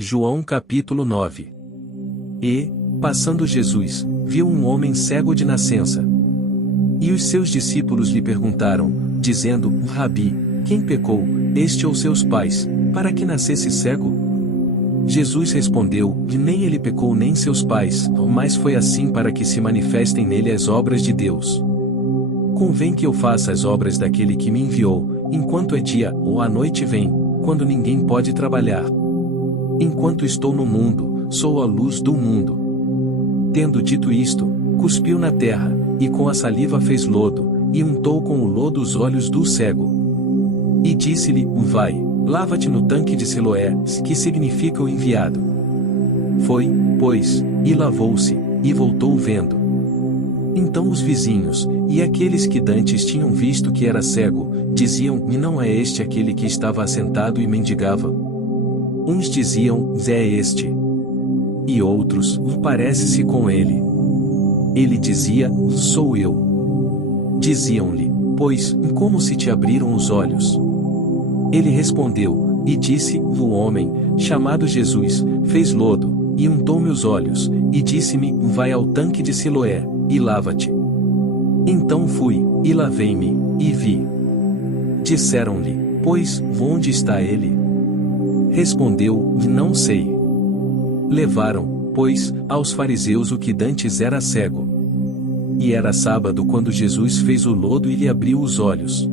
João capítulo 9. E, passando Jesus, viu um homem cego de nascença. E os seus discípulos lhe perguntaram, dizendo: Rabi, quem pecou, este ou seus pais, para que nascesse cego? Jesus respondeu: Nem ele pecou nem seus pais, mas foi assim para que se manifestem nele as obras de Deus. Convém que eu faça as obras daquele que me enviou, enquanto é dia, ou a noite vem, quando ninguém pode trabalhar. Enquanto estou no mundo, sou a luz do mundo. Tendo dito isto, cuspiu na terra, e com a saliva fez lodo, e untou com o lodo os olhos do cego. E disse-lhe: Vai, lava-te no tanque de Siloé, que significa o enviado. Foi, pois, e lavou-se, e voltou vendo. Então os vizinhos, e aqueles que dantes tinham visto que era cego, diziam: E não é este aquele que estava assentado e mendigava? Uns diziam: É este. E outros: Parece-se com ele. Ele dizia: Sou eu. Diziam-lhe: Pois, como se te abriram os olhos? Ele respondeu, e disse: O homem, chamado Jesus, fez lodo, e untou-me os olhos, e disse-me: Vai ao tanque de Siloé, e lava-te. Então fui, e lavei-me, e vi. Disseram-lhe: Pois, onde está ele? Respondeu: Não sei. Levaram, pois, aos fariseus o que dantes era cego. E era sábado quando Jesus fez o lodo e lhe abriu os olhos.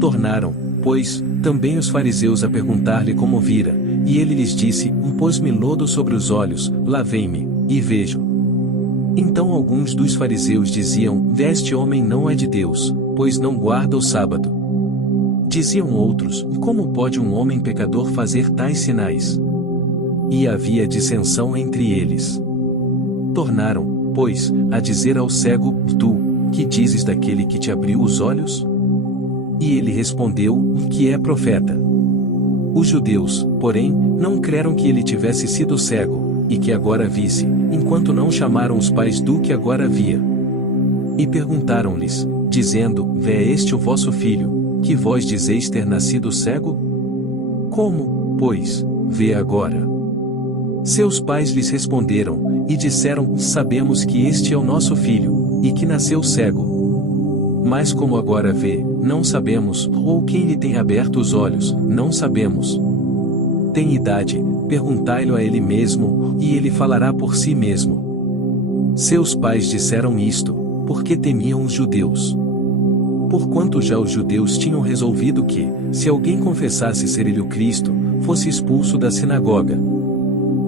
Tornaram, pois, também os fariseus a perguntar-lhe como vira, e ele lhes disse: Pôs-me lodo sobre os olhos, lavei-me, e vejo. Então alguns dos fariseus diziam: Este homem não é de Deus, pois não guarda o sábado. Diziam outros: Como pode um homem pecador fazer tais sinais? E havia dissensão entre eles. Tornaram, pois, a dizer ao cego: Tu, que dizes daquele que te abriu os olhos? E ele respondeu: Que é profeta. Os judeus, porém, não creram que ele tivesse sido cego, e que agora visse, enquanto não chamaram os pais do que agora via. E perguntaram-lhes, dizendo: É este o vosso filho, que vós dizeis ter nascido cego? Como, pois, vê agora? Seus pais lhes responderam, e disseram: Sabemos que este é o nosso filho, e que nasceu cego. Mas como agora vê, não sabemos, ou quem lhe tem aberto os olhos, não sabemos. Tem idade, perguntai-lhe a ele mesmo, e ele falará por si mesmo. Seus pais disseram isto, porque temiam os judeus. Porquanto já os judeus tinham resolvido que, se alguém confessasse ser ele o Cristo, fosse expulso da sinagoga.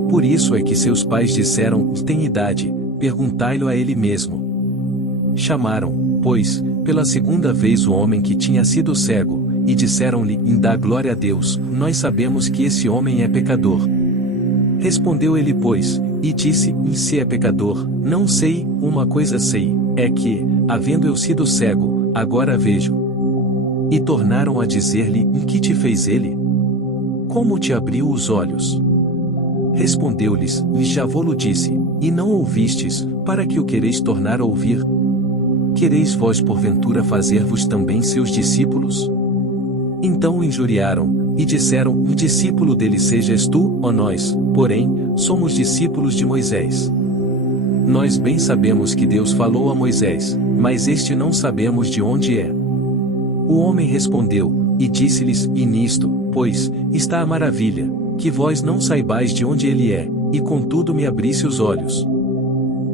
Por isso é que seus pais disseram: Tem idade, perguntai-lhe a ele mesmo. Chamaram, pois, pela segunda vez o homem que tinha sido cego, e disseram-lhe: Dá glória a Deus, nós sabemos que esse homem é pecador. Respondeu ele, pois, e disse: Se é pecador, não sei, uma coisa sei, é que, havendo eu sido cego, agora vejo. E tornaram a dizer-lhe: Que te fez ele? Como te abriu os olhos? Respondeu-lhes: Já vô-lo disse, e não ouvistes, para que o quereis tornar a ouvir? Quereis vós porventura fazer-vos também seus discípulos? Então o injuriaram, e disseram: Discípulo dele sejas tu, ó nós, porém, somos discípulos de Moisés. Nós bem sabemos que Deus falou a Moisés, mas este não sabemos de onde é. O homem respondeu, e disse-lhes: E nisto, pois, está a maravilha, que vós não saibais de onde ele é, e contudo me abrisse os olhos.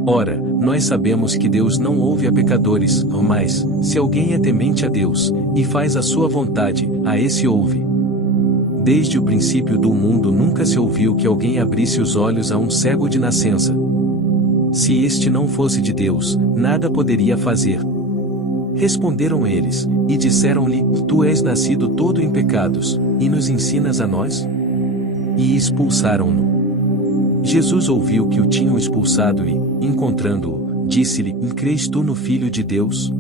Ora, nós sabemos que Deus não ouve a pecadores, mas, se alguém é temente a Deus, e faz a sua vontade, a esse ouve. Desde o princípio do mundo nunca se ouviu que alguém abrisse os olhos a um cego de nascença. Se este não fosse de Deus, nada poderia fazer. Responderam eles, e disseram-lhe: Tu és nascido todo em pecados, e nos ensinas a nós? E expulsaram-no. Jesus ouviu que o tinham expulsado e, encontrando-o, disse-lhe: Crês tu no Filho de Deus?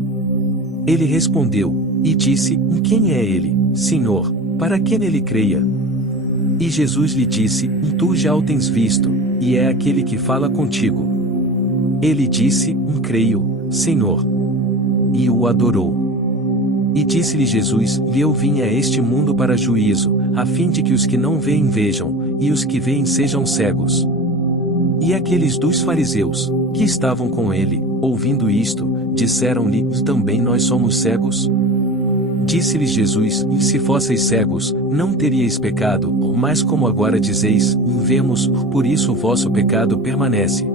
Ele respondeu, e disse: Quem é ele, Senhor, para que nele creia? E Jesus lhe disse: Tu já o tens visto, e é aquele que fala contigo. Ele disse: Creio, Senhor. E o adorou. E disse-lhe Jesus: Eu vim a este mundo para juízo, a fim de que os que não veem vejam, e os que veem sejam cegos. E aqueles dos fariseus, que estavam com ele, ouvindo isto, disseram-lhe: também nós somos cegos? Disse-lhes Jesus: se fosseis cegos, não teríeis pecado, mas como agora dizeis: vemos, por isso o vosso pecado permanece.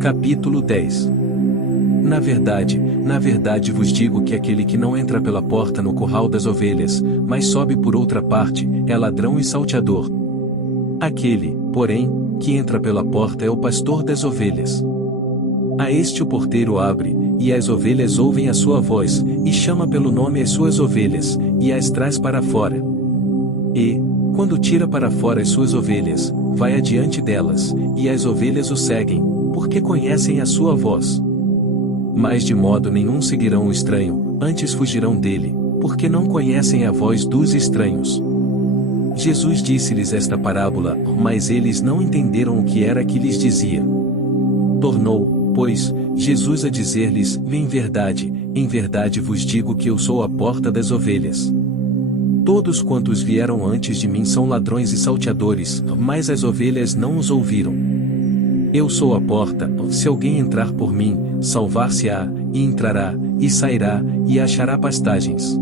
Capítulo 10. Na verdade vos digo que aquele que não entra pela porta no curral das ovelhas, mas sobe por outra parte, é ladrão e salteador. Aquele, porém, que entra pela porta é o pastor das ovelhas. A este o porteiro abre, e as ovelhas ouvem a sua voz, e chama pelo nome as suas ovelhas, e as traz para fora. E, quando tira para fora as suas ovelhas, vai adiante delas, e as ovelhas o seguem, porque conhecem a sua voz. Mas de modo nenhum seguirão o estranho, antes fugirão dele, porque não conhecem a voz dos estranhos. Jesus disse-lhes esta parábola, mas eles não entenderam o que era que lhes dizia. Tornou, pois, Jesus a dizer-lhes: em verdade vos digo que eu sou a porta das ovelhas. Todos quantos vieram antes de mim são ladrões e salteadores, mas as ovelhas não os ouviram. Eu sou a porta, se alguém entrar por mim, salvar-se-á, e entrará, e sairá, e achará pastagens.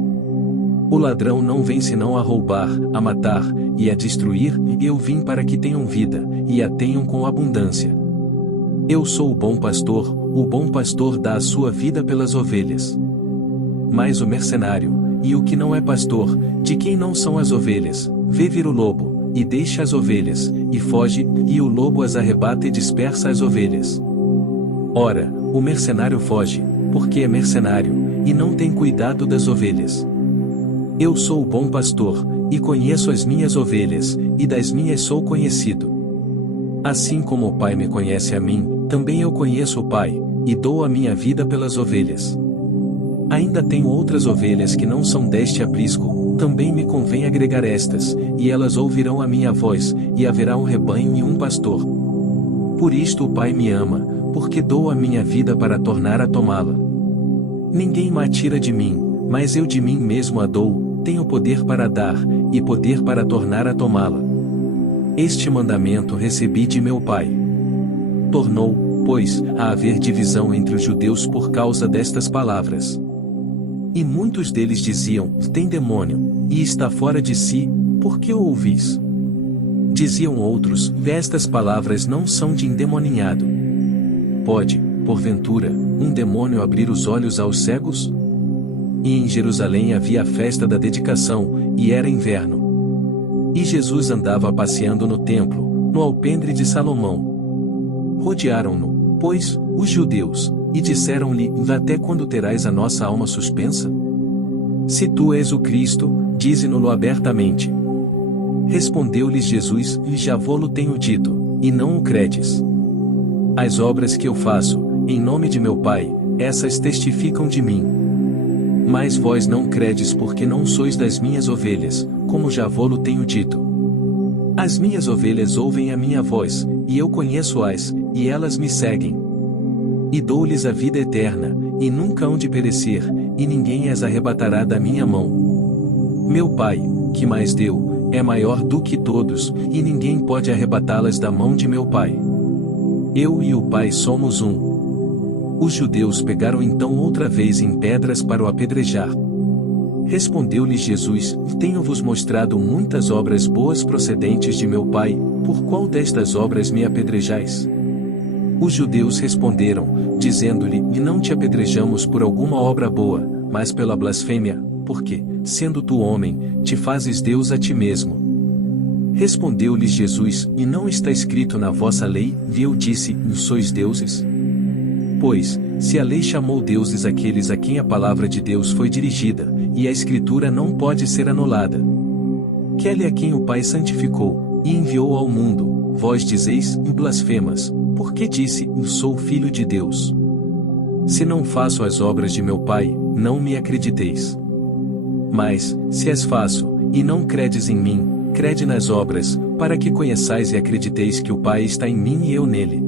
O ladrão não vem senão a roubar, a matar, e a destruir, e eu vim para que tenham vida, e a tenham com abundância. Eu sou o bom pastor dá a sua vida pelas ovelhas. Mas o mercenário, e o que não é pastor, de quem não são as ovelhas, vê vir o lobo, e deixa as ovelhas, e foge, e o lobo as arrebata e dispersa as ovelhas. Ora, o mercenário foge, porque é mercenário, e não tem cuidado das ovelhas. Eu sou o bom pastor, e conheço as minhas ovelhas, e das minhas sou conhecido. Assim como o Pai me conhece a mim, também eu conheço o Pai, e dou a minha vida pelas ovelhas. Ainda tenho outras ovelhas que não são deste aprisco, também me convém agregar estas, e elas ouvirão a minha voz, e haverá um rebanho e um pastor. Por isto o Pai me ama, porque dou a minha vida para tornar a tomá-la. Ninguém me tira de mim, mas eu de mim mesmo a dou, tenho poder para dar, e poder para tornar a tomá-la. Este mandamento recebi de meu Pai. Tornou, pois, a haver divisão entre os judeus por causa destas palavras. E muitos deles diziam: tem demônio, e está fora de si, por que o ouvis? Diziam outros: estas palavras não são de endemoninhado. Pode, porventura, um demônio abrir os olhos aos cegos? E em Jerusalém havia a festa da dedicação, e era inverno. E Jesus andava passeando no templo, no alpendre de Salomão. Rodearam-no, pois, os judeus, e disseram-lhe: até quando terás a nossa alma suspensa? Se tu és o Cristo, dize-no-lo abertamente. Respondeu-lhes Jesus: já vô-lo tenho dito, e não o credes. As obras que eu faço, em nome de meu Pai, essas testificam de mim. Mas vós não credes porque não sois das minhas ovelhas, como já vô-lo tenho dito. As minhas ovelhas ouvem a minha voz, e eu conheço-as, e elas me seguem. E dou-lhes a vida eterna, e nunca hão de perecer, e ninguém as arrebatará da minha mão. Meu Pai, que mais deu, é maior do que todos, e ninguém pode arrebatá-las da mão de meu Pai. Eu e o Pai somos um. Os judeus pegaram então outra vez em pedras para o apedrejar. Respondeu-lhes Jesus: tenho-vos mostrado muitas obras boas procedentes de meu Pai, por qual destas obras me apedrejais? Os judeus responderam, dizendo-lhe: não te apedrejamos por alguma obra boa, mas pela blasfêmia, porque, sendo tu homem, te fazes Deus a ti mesmo. Respondeu-lhes Jesus: e não está escrito na vossa lei, e eu disse: sois deuses? Pois, se a lei chamou deuses aqueles a quem a palavra de Deus foi dirigida, e a Escritura não pode ser anulada. Aquele a quem o Pai santificou, e enviou ao mundo, vós dizeis: blasfemas, porque disse: sou filho de Deus. Se não faço as obras de meu Pai, não me acrediteis. Mas, se as faço, e não credes em mim, crede nas obras, para que conheçais e acrediteis que o Pai está em mim e eu nele.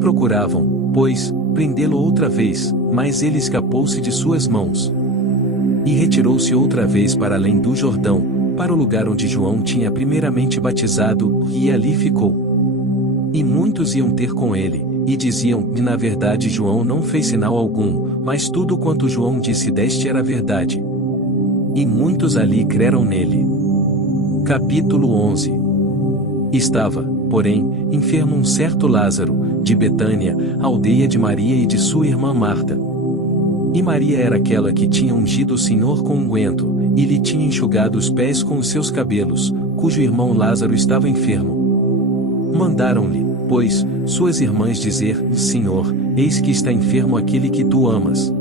Procuravam, pois, prendê-lo outra vez, mas ele escapou-se de suas mãos. E retirou-se outra vez para além do Jordão, para o lugar onde João tinha primeiramente batizado, e ali ficou. E muitos iam ter com ele, e diziam, e na verdade João não fez sinal algum, mas tudo quanto João deste era verdade. E muitos ali creram nele. Capítulo 11. Estava, porém, enfermo um certo Lázaro, de Betânia, aldeia de Maria e de sua irmã Marta. E Maria era aquela que tinha ungido o Senhor com unguento, e lhe tinha enxugado os pés com os seus cabelos, cujo irmão Lázaro estava enfermo. Mandaram-lhe, pois, suas irmãs dizer, Senhor, eis que está enfermo aquele que tu amas.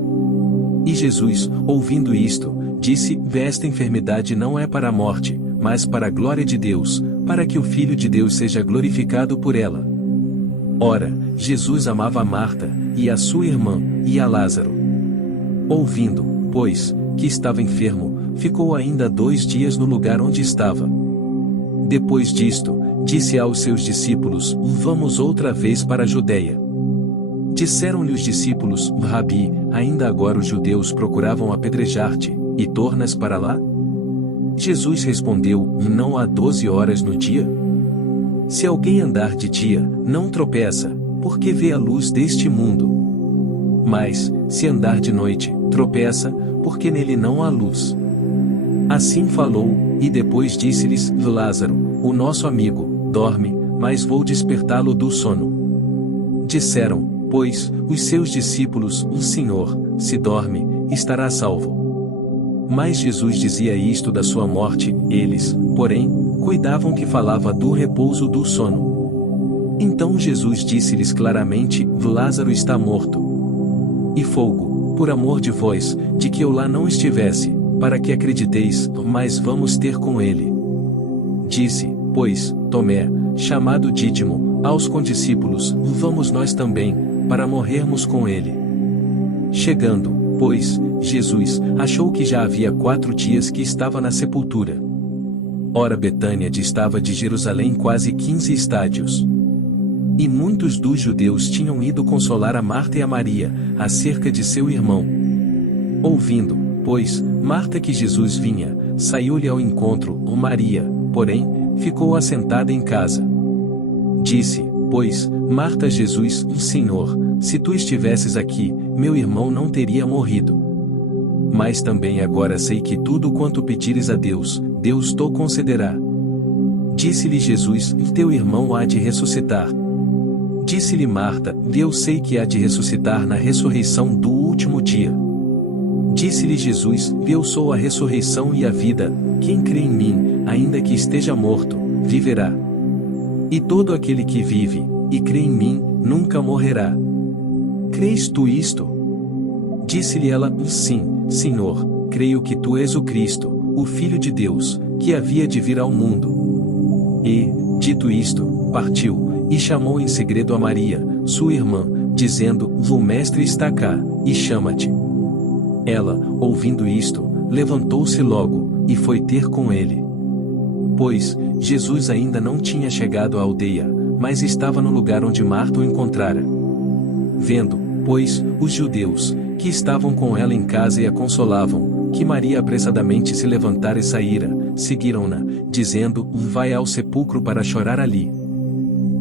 E Jesus, ouvindo isto, disse, esta enfermidade não é para a morte, mas para a glória de Deus, para que o Filho de Deus seja glorificado por ela. Ora, Jesus amava a Marta, e a sua irmã, e a Lázaro. Ouvindo, pois, que estava enfermo, ficou ainda 2 dias no lugar onde estava. Depois disto, disse aos seus discípulos, vamos outra vez para a Judeia. Disseram-lhe os discípulos, Rabi, ainda agora os judeus procuravam apedrejar-te, e tornas para lá? Jesus respondeu, não há 12 horas no dia? Se alguém andar de dia, não tropeça, porque vê a luz deste mundo. Mas, se andar de noite, tropeça, porque nele não há luz. Assim falou, e depois disse-lhes, Lázaro, o nosso amigo, dorme, mas vou despertá-lo do sono. Disseram, pois, os seus discípulos, o Senhor, se dorme, estará salvo. Mas Jesus dizia isto da sua morte, eles, porém, cuidavam que falava do repouso do sono. Então Jesus disse-lhes claramente, Lázaro está morto. E folgo, por amor de vós, de que eu lá não estivesse, para que acrediteis, mas vamos ter com ele. Disse, pois, Tomé, chamado Dídimo, aos condiscípulos, vamos nós também, para morrermos com ele. Chegando, pois, Jesus, achou que já havia 4 dias que estava na sepultura. Ora Betânia distava de Jerusalém quase 15 estádios. E muitos dos judeus tinham ido consolar a Marta e a Maria, acerca de seu irmão. Ouvindo, pois, Marta que Jesus vinha, saiu-lhe ao encontro, Maria, porém, ficou assentada em casa. Disse, pois, Marta a Jesus, Senhor, se tu estivesses aqui, meu irmão não teria morrido. Mas também agora sei que tudo quanto pedires a Deus, Deus te concederá. Disse-lhe Jesus, teu irmão há de ressuscitar. Disse-lhe Marta, eu sei que há de ressuscitar na ressurreição do último dia. Disse-lhe Jesus, eu sou a ressurreição e a vida, quem crê em mim, ainda que esteja morto, viverá. E todo aquele que vive, e crê em mim, nunca morrerá. Crês tu isto? Disse-lhe ela, sim, Senhor, creio que tu és o Cristo, o Filho de Deus, que havia de vir ao mundo. E, dito isto, partiu, e chamou em segredo a Maria, sua irmã, dizendo, o Mestre está cá, e chama-te. Ela, ouvindo isto, levantou-se logo, e foi ter com ele. Pois, Jesus ainda não tinha chegado à aldeia, mas estava no lugar onde Marta o encontrara. Vendo, pois, os judeus, que estavam com ela em casa e a consolavam, que Maria apressadamente se levantara e saíra, seguiram-na, dizendo, vai ao sepulcro para chorar ali.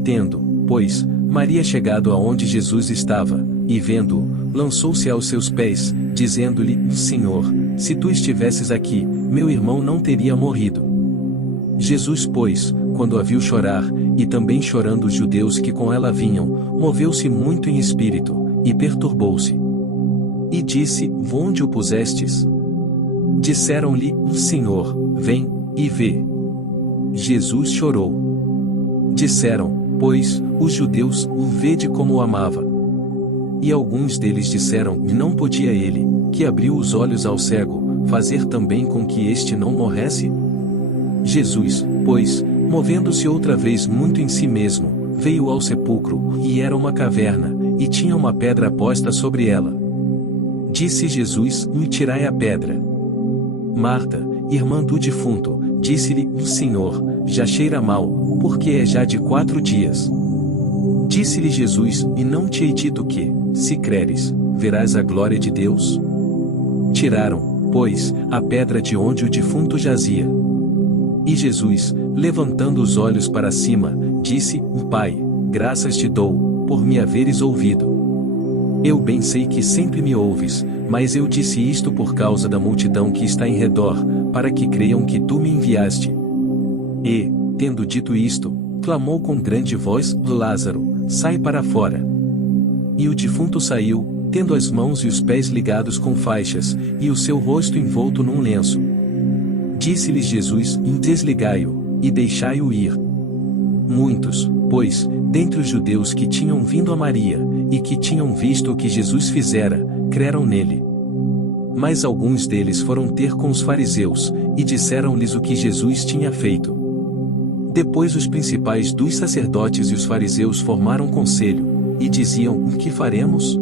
Tendo, pois, Maria chegado aonde Jesus estava, e vendo-o, lançou-se aos seus pés, dizendo-lhe, Senhor, se tu estivesses aqui, meu irmão não teria morrido. Jesus, pois, quando a viu chorar, e também chorando os judeus que com ela vinham, moveu-se muito em espírito, e perturbou-se. E disse, onde o pusestes? Disseram-lhe, Senhor, vem, e vê. Jesus chorou. Disseram, pois, os judeus, vede como o amava. E alguns deles disseram, não podia ele, que abriu os olhos ao cego, fazer também com que este não morresse? Jesus, pois, movendo-se outra vez muito em si mesmo, veio ao sepulcro, e era uma caverna, e tinha uma pedra posta sobre ela. Disse Jesus, me tirai a pedra. Marta, irmã do defunto, disse-lhe, Senhor, já cheira mal, porque é já de 4 dias. Disse-lhe Jesus, e não te hei dito que, se creres, verás a glória de Deus? Tiraram, pois, a pedra de onde o defunto jazia. E Jesus, levantando os olhos para cima, disse: Pai, graças te dou, por me haveres ouvido. Eu bem sei que sempre me ouves, mas eu disse isto por causa da multidão que está em redor, para que creiam que tu me enviaste. E, tendo dito isto, clamou com grande voz: Lázaro, sai para fora. E o defunto saiu, tendo as mãos e os pés ligados com faixas, e o seu rosto envolto num lenço. Disse-lhes Jesus: Desligai-o, e deixai-o ir. Muitos, pois, dentre os judeus que tinham vindo a Maria, e que tinham visto o que Jesus fizera, creram nele. Mas alguns deles foram ter com os fariseus, e disseram-lhes o que Jesus tinha feito. Depois os principais dos sacerdotes e os fariseus formaram conselho, e diziam: Que faremos?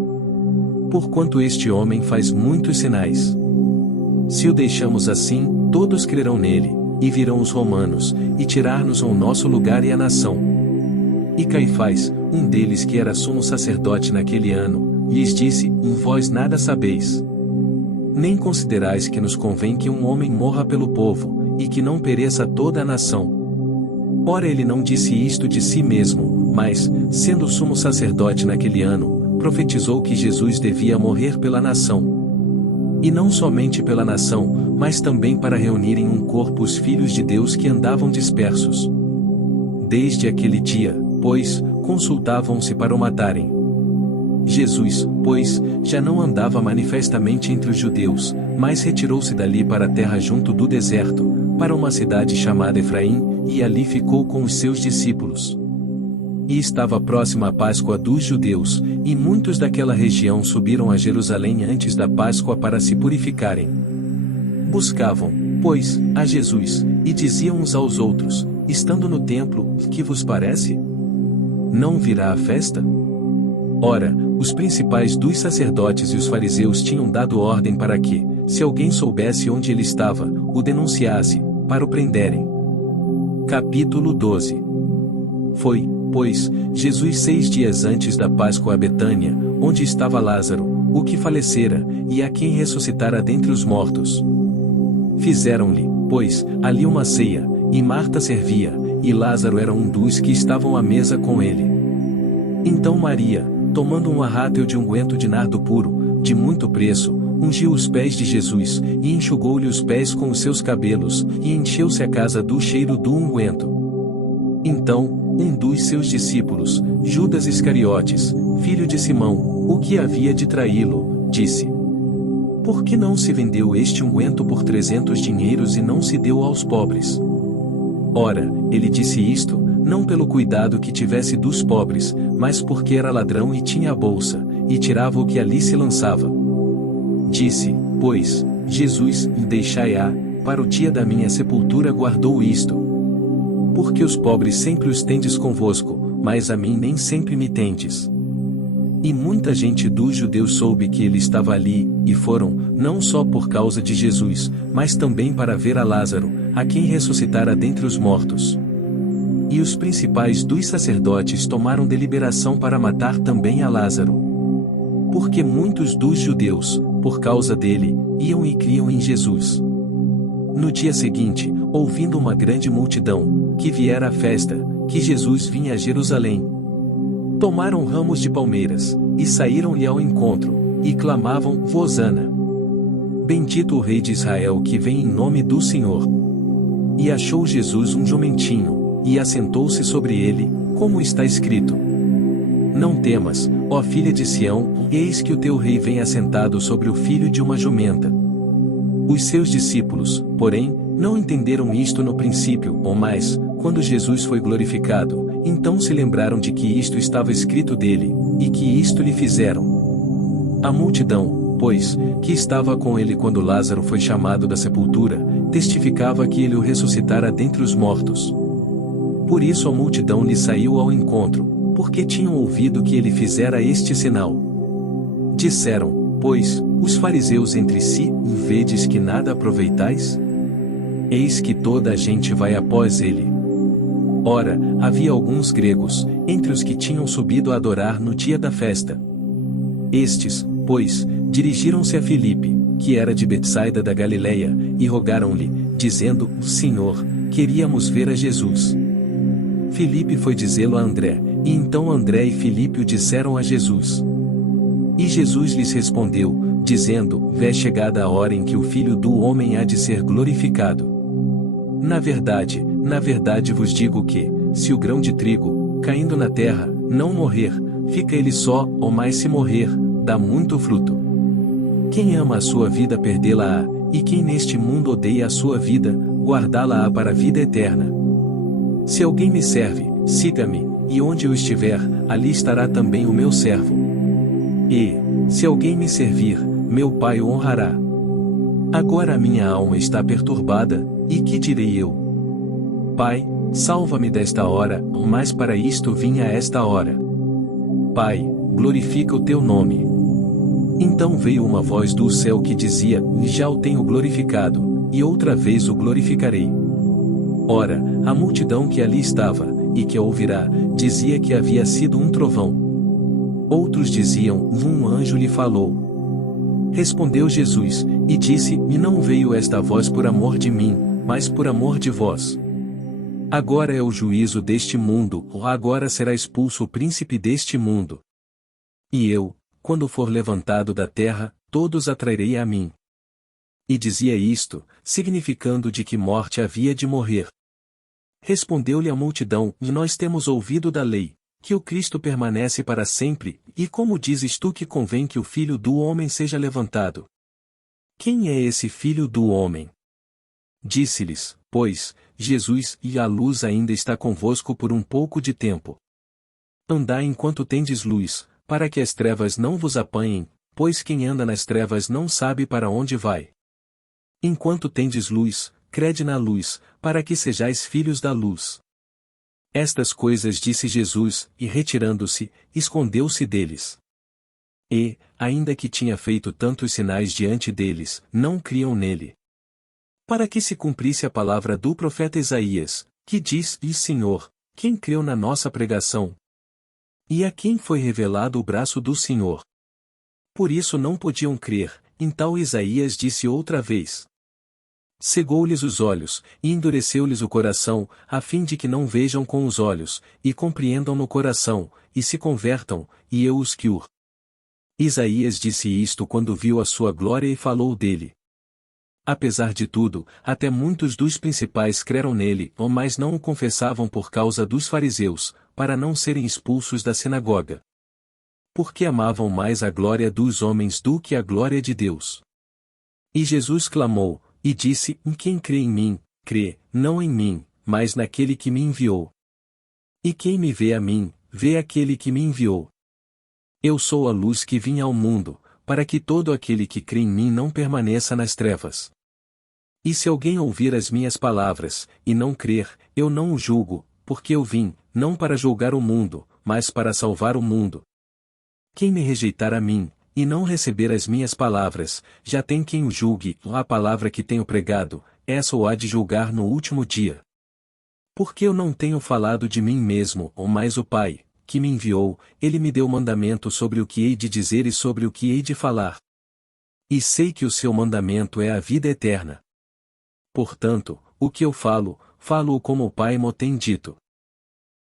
Porquanto este homem faz muitos sinais. Se o deixamos assim, todos crerão nele, e virão os romanos, e tirar-nos o nosso lugar e a nação. E Caifás, um deles que era sumo sacerdote naquele ano, lhes disse: Vós nada sabeis. Nem considerais que nos convém que um homem morra pelo povo, e que não pereça toda a nação. Ora, ele não disse isto de si mesmo, mas, sendo sumo sacerdote naquele ano, profetizou que Jesus devia morrer pela nação. E não somente pela nação, mas também para reunir em um corpo os filhos de Deus que andavam dispersos. Desde aquele dia, pois, consultavam-se para o matarem. Jesus, pois, já não andava manifestamente entre os judeus, mas retirou-se dali para a terra junto do deserto, para uma cidade chamada Efraim, e ali ficou com os seus discípulos. E estava próxima a Páscoa dos judeus, e muitos daquela região subiram a Jerusalém antes da Páscoa para se purificarem. Buscavam, pois, a Jesus, e diziam uns aos outros, estando no templo: Que vos parece? Não virá a festa? Ora, os principais dos sacerdotes e os fariseus tinham dado ordem para que, se alguém soubesse onde ele estava, o denunciasse, para o prenderem. Capítulo 12. Foi, pois, Jesus 6 dias antes da Páscoa a Betânia, onde estava Lázaro, o que falecera, e a quem ressuscitara dentre os mortos. Fizeram-lhe, pois, ali uma ceia, e Marta servia, e Lázaro era um dos que estavam à mesa com ele. Então Maria, tomando um arrátel de unguento de nardo puro, de muito preço, ungiu os pés de Jesus, e enxugou-lhe os pés com os seus cabelos, e encheu-se a casa do cheiro do unguento. Então, um dos seus discípulos, Judas Iscariotes, filho de Simão, o que havia de traí-lo, disse: Por que não se vendeu este unguento por 300 dinheiros e não se deu aos pobres? Ora, ele disse isto, não pelo cuidado que tivesse dos pobres, mas porque era ladrão e tinha a bolsa, e tirava o que ali se lançava. Disse, pois, Jesus: Deixai-a, para o dia da minha sepultura guardou isto. Porque os pobres sempre os tendes convosco, mas a mim nem sempre me tendes. E muita gente dos judeus soube que ele estava ali, e foram, não só por causa de Jesus, mas também para ver a Lázaro, a quem ressuscitara dentre os mortos. E os principais dos sacerdotes tomaram deliberação para matar também a Lázaro. Porque muitos dos judeus, por causa dele, iam e criam em Jesus. No dia seguinte, ouvindo uma grande multidão, que viera à festa, que Jesus vinha a Jerusalém, tomaram ramos de palmeiras, e saíram-lhe ao encontro, e clamavam: Hosana! Bendito o Rei de Israel que vem em nome do Senhor. E achou Jesus um jumentinho, e assentou-se sobre ele, como está escrito: Não temas, ó filha de Sião, eis que o teu rei vem assentado sobre o filho de uma jumenta. Os seus discípulos, porém, não entenderam isto no princípio, ou mais, quando Jesus foi glorificado, então se lembraram de que isto estava escrito dele, e que isto lhe fizeram. A multidão, pois, que estava com ele quando Lázaro foi chamado da sepultura, testificava que ele o ressuscitara dentre os mortos. Por isso a multidão lhe saiu ao encontro, porque tinham ouvido que ele fizera este sinal. Disseram, pois, os fariseus entre si: Vedes que nada aproveitais? Eis que toda a gente vai após ele. Ora, havia alguns gregos, entre os que tinham subido a adorar no dia da festa. Estes, pois, dirigiram-se a Filipe, que era de Betsaida da Galileia, e rogaram-lhe, dizendo: Senhor, queríamos ver a Jesus. Filipe foi dizê-lo a André, e então André e Filipe o disseram a Jesus. E Jesus lhes respondeu, dizendo: Vê chegada a hora em que o Filho do Homem há de ser glorificado. Na verdade vos digo que, se o grão de trigo, caindo na terra, não morrer, fica ele só, ou mais se morrer, dá muito fruto. Quem ama a sua vida perdê-la-á, e quem neste mundo odeia a sua vida, guardá-la-á para a vida eterna. Se alguém me serve, siga-me, e onde eu estiver, ali estará também o meu servo. E, se alguém me servir, meu Pai o honrará. Agora a minha alma está perturbada, e que direi eu? Pai, salva-me desta hora, mas para isto vim a esta hora. Pai, glorifica o teu nome. Então veio uma voz do céu que dizia: Já o tenho glorificado, e outra vez o glorificarei. Ora, a multidão que ali estava, e que a ouvirá, dizia que havia sido um trovão. Outros diziam: Um anjo lhe falou. Respondeu Jesus, e disse: E não veio esta voz por amor de mim, mas por amor de vós. Agora é o juízo deste mundo, ou agora será expulso o príncipe deste mundo. E eu, quando for levantado da terra, todos atrairei a mim. E dizia isto, significando de que morte havia de morrer. Respondeu-lhe a multidão: Nós temos ouvido da lei, que o Cristo permanece para sempre, e como dizes tu que convém que o Filho do Homem seja levantado? Quem é esse Filho do Homem? Disse-lhes, pois, Jesus: E a luz ainda está convosco por um pouco de tempo. Andai enquanto tendes luz, para que as trevas não vos apanhem, pois quem anda nas trevas não sabe para onde vai. Enquanto tendes luz, crede na luz, para que sejais filhos da luz. Estas coisas disse Jesus, e retirando-se, escondeu-se deles. E, ainda que tinha feito tantos sinais diante deles, não criam nele. Para que se cumprisse a palavra do profeta Isaías, que diz: E Senhor, quem creu na nossa pregação? E a quem foi revelado o braço do Senhor? Por isso não podiam crer. Então Isaías disse outra vez: Cegou-lhes os olhos, e endureceu-lhes o coração, a fim de que não vejam com os olhos, e compreendam no coração, e se convertam, e eu os cure. Isaías disse isto quando viu a sua glória e falou dele. Apesar de tudo, até muitos dos principais creram nele, mas não o confessavam por causa dos fariseus, para não serem expulsos da sinagoga. Porque amavam mais a glória dos homens do que a glória de Deus. E Jesus clamou, e disse: Quem crê em mim, crê, não em mim, mas naquele que me enviou. E quem me vê a mim, vê aquele que me enviou. Eu sou a luz que vim ao mundo, para que todo aquele que crê em mim não permaneça nas trevas. E se alguém ouvir as minhas palavras, e não crer, eu não o julgo, porque eu vim, não para julgar o mundo, mas para salvar o mundo. Quem me rejeitar a mim, e não receber as minhas palavras, já tem quem o julgue. A palavra que tenho pregado, essa o há de julgar no último dia. Porque eu não tenho falado de mim mesmo, mas o Pai, que me enviou, ele me deu mandamento sobre o que hei de dizer e sobre o que hei de falar. E sei que o seu mandamento é a vida eterna. Portanto, o que eu falo, falo-o como o Pai mo tem dito.